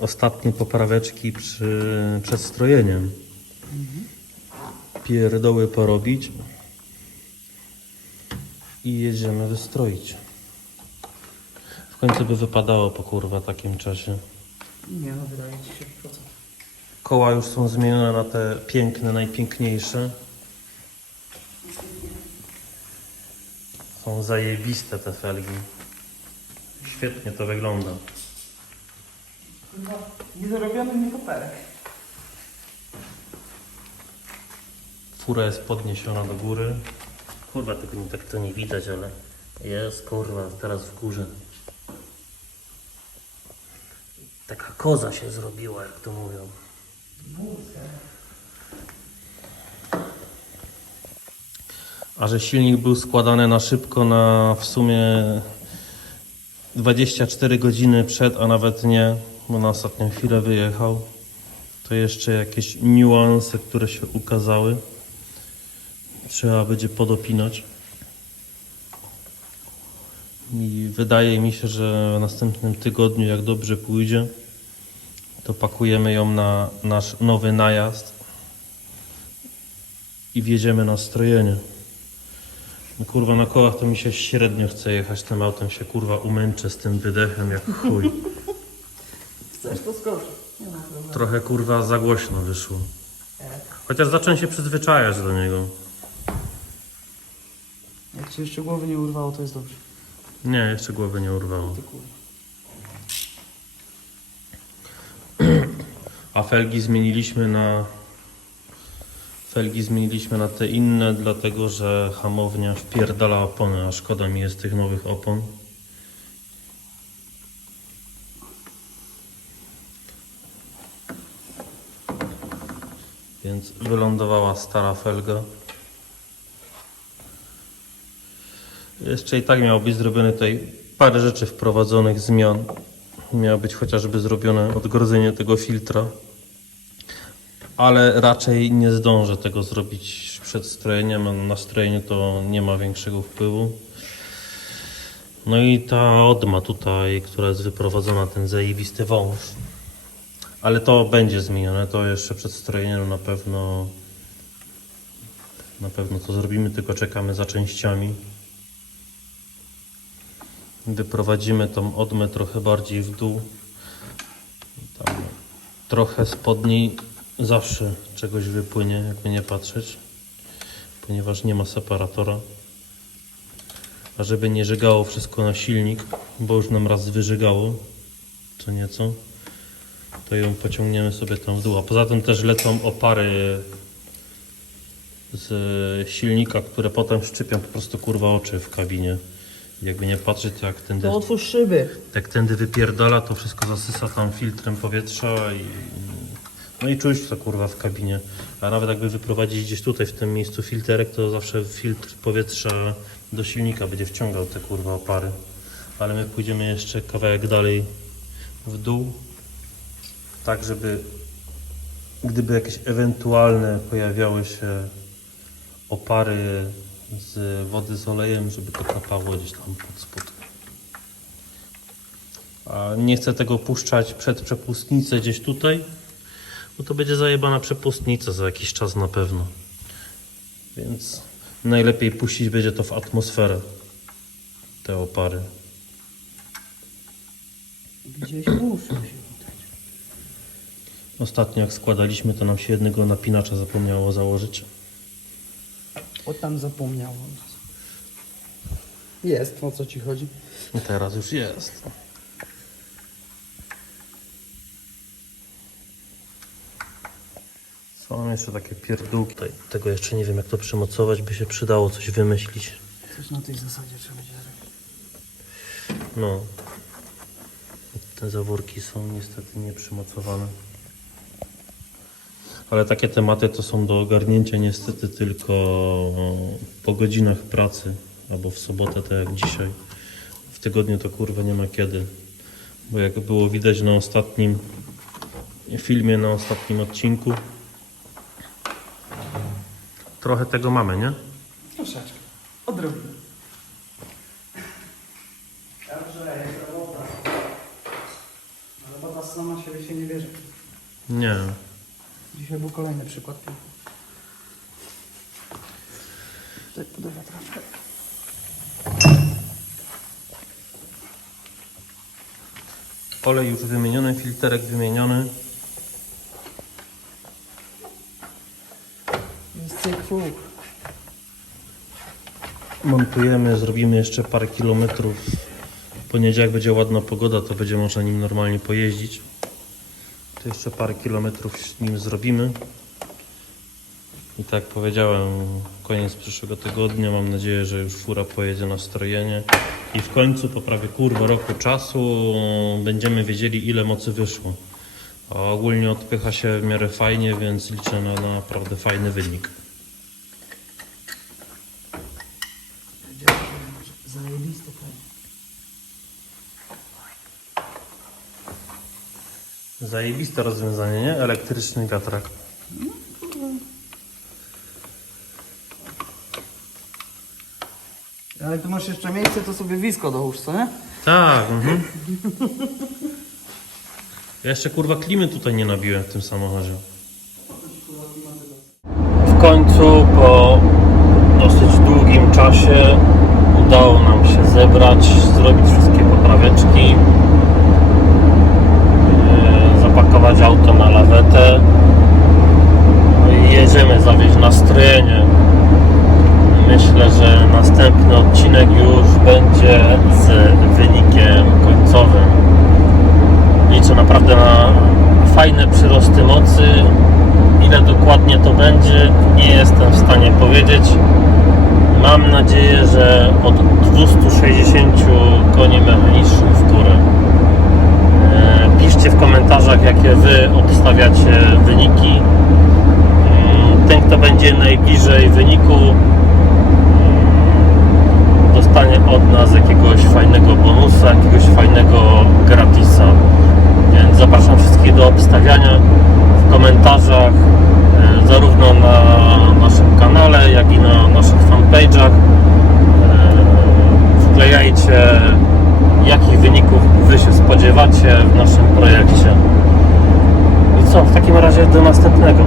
Ostatnie popraweczki przy, przed strojeniem. Pierdoły porobić. I jedziemy wystroić. W końcu by wypadało po kurwa takim czasie. Nie no, wydaje ci się procent. Koła już są zmienione na te piękne, najpiękniejsze. Są zajebiste te felgi. Świetnie to wygląda. Chyba niedorobiony mi koperek. Fura jest podniesiona do góry. Kurwa, tego nie, tak to nie widać, ale jest kurwa, teraz w górze. Taka koza się zrobiła, jak to mówią. A że silnik był składany na szybko, na w sumie 24 godziny przed, a nawet nie, bo na ostatnią chwilę wyjechał, to jeszcze jakieś niuanse, które się ukazały. Trzeba będzie podopinać. I wydaje mi się, że w następnym tygodniu, jak dobrze pójdzie, to pakujemy ją na nasz nowy najazd i wjedziemy na strojenie. No Kurwa, na kołach to mi się średnio chce jechać tym autem, się kurwa umęczę z tym wydechem jak chuj. Chcesz to skoczy. Nie ma problemu. Trochę kurwa za głośno wyszło. E, Chociaż zacząłem się przyzwyczajać do niego. Jak ci jeszcze głowy nie urwało, to jest dobrze. Nie, jeszcze głowy nie urwało. Ty kurwa. A felgi zmieniliśmy na felgi zmieniliśmy na te inne, dlatego że hamownia wpierdala opony, a szkoda mi jest tych nowych opon. Więc wylądowała stara felga. Jeszcze i tak miało być zrobione tutaj parę rzeczy wprowadzonych, zmian. Miało być chociażby zrobione odgrodzenie tego filtra. Ale raczej nie zdążę tego zrobić przed strojeniem. Na strojenie to nie ma większego wpływu. No i ta odma tutaj, która jest wyprowadzona, ten zajebisty wąż. Ale to będzie zmienione, to jeszcze przed strojeniem na pewno na pewno to zrobimy, tylko czekamy za częściami. Wyprowadzimy tą odmę trochę bardziej w dół. Tam trochę spod niej zawsze czegoś wypłynie, jakby nie patrzeć, ponieważ nie ma separatora. A żeby nie żygało wszystko na silnik, bo już nam raz wyżygało, co nieco, to ją pociągniemy sobie tam w dół. A poza tym też lecą opary z silnika, które potem szczypią po prostu kurwa oczy w kabinie. Jakby nie patrzeć, to jak ten To otwórz szyby. jak tędy wypierdala, to wszystko zasysa tam filtrem powietrza i no i czuć to kurwa w kabinie. A nawet jakby wyprowadzić gdzieś tutaj w tym miejscu filterek, to zawsze filtr powietrza do silnika będzie wciągał te kurwa opary. Ale my pójdziemy jeszcze kawałek dalej w dół, tak żeby gdyby jakieś ewentualne pojawiały się opary z wody z olejem, żeby to kapało gdzieś tam pod spód. A nie chcę tego puszczać przed przepustnicę gdzieś tutaj, bo to będzie zajebana przepustnica za jakiś czas na pewno. Więc najlepiej puścić będzie to w atmosferę, te opary. Gdzieś muszę się widać. Ostatnio jak składaliśmy, to nam się jednego napinacza zapomniało założyć. O tam zapomniałem. Jest, o co ci chodzi? Teraz już jest. Co mam jeszcze takie pierdółki? Tutaj Tego jeszcze nie wiem jak to przymocować, by się przydało coś wymyślić. Coś na tej zasadzie trzeba będzie zrobić. No. Te zaworki są niestety nieprzymocowane. Ale takie tematy to są do ogarnięcia niestety tylko po godzinach pracy albo w sobotę, tak jak dzisiaj. W tygodniu to kurwa nie ma kiedy. Bo jak było widać na ostatnim filmie, na ostatnim odcinku, trochę tego mamy, nie? Troszeczkę. Odrobinę. Dobrze, jest robota. Robota sama siebie się nie bierze. Nie. Dzisiaj był kolejny przykład. Tak podejrzewam troszkę. Olej już wymieniony, filterek wymieniony. Montujemy, zrobimy jeszcze parę kilometrów. W poniedziałek będzie ładna pogoda, to będzie można nim normalnie pojeździć. To jeszcze parę kilometrów nim zrobimy. I tak powiedziałem, koniec przyszłego tygodnia. Mam nadzieję, że już fura pojedzie na strojenie. I w końcu, po prawie kurwa roku czasu, będziemy wiedzieli, ile mocy wyszło. A ogólnie odpycha się w miarę fajnie, więc liczę na naprawdę fajny wynik. Zajebiste to. Zajebiste rozwiązanie, nie? Elektryczny wiatrak. Ale tu masz jeszcze miejsce, to sobie wisko dołóż, co nie? Tak, mhm. Ja jeszcze kurwa klimy tutaj nie nabiłem w tym samochodzie. W końcu po dosyć długim czasie udało nam się zebrać, zrobić wszystkie popraweczki, e, zapakować auto na lawetę no i jedziemy zawieźć nastrojenie. Myślę, że następny odcinek już będzie z wynikiem końcowym. Liczę fajne przyrosty mocy. Ile dokładnie to będzie, nie jestem w stanie powiedzieć. Mam nadzieję, że od 260 koni mechanicznych w górę. Piszcie w komentarzach, jakie Wy obstawiacie wyniki. Mm, Ten, kto będzie najbliżej wyniku, dostanie od nas jakiegoś fajnego bonusa, jakiegoś fajnego gratisa. Więc wszystkich do obstawiania w komentarzach, e, zarówno na naszym kanale, jak i na naszych fanpage'ach. E, Wklejajcie, jakich wyników Wy się spodziewacie w naszym projekcie. I co, w takim razie do następnego.